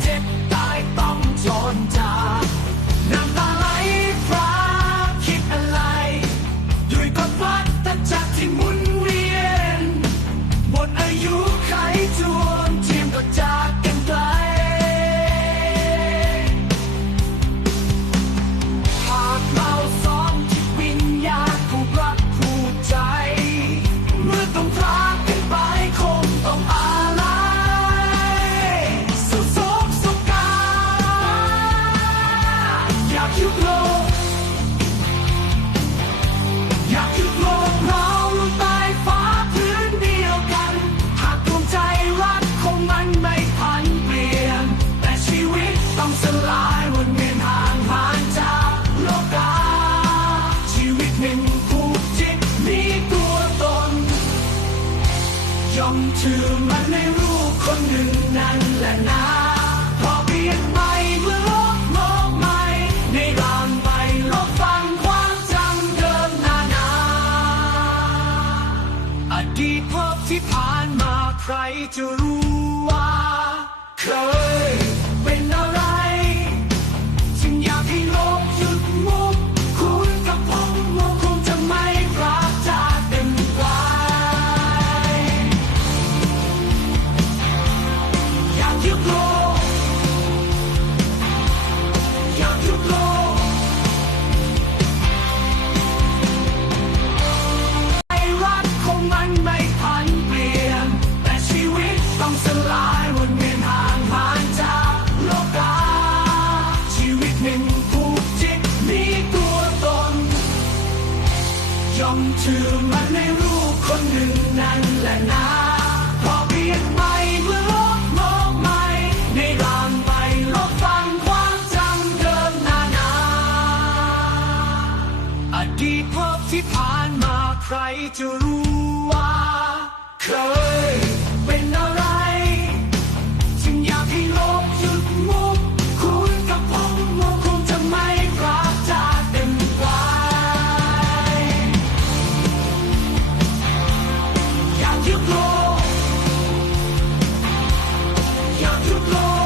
เจ็บตายต้องทนทาน ย่อมถือมันในรูปคนหนึ่งนั่นแหละนะพอเปลี่ยนไปเมื่อโลกโลกใหม่ ในร่างใหม่ลบฟังความจำเดิมนานาอดีตภพที่ผ่านมาใครจะรู้ว่า ต้องสลายวนเวียนห่างผ่านจากโลกา ชีวิตหนึ่งผูกจิตมีตัวตนย่อมถือมันในรูปคนหนึ่งนั่นแหละนะพอเปลี่ยนไปเมื่อโลกโลกใหม่ในร่างใหม่ลบฟังความจำเดิมนานาอดีตภพที่ผ่านมาใครจะรู้ว่า glory.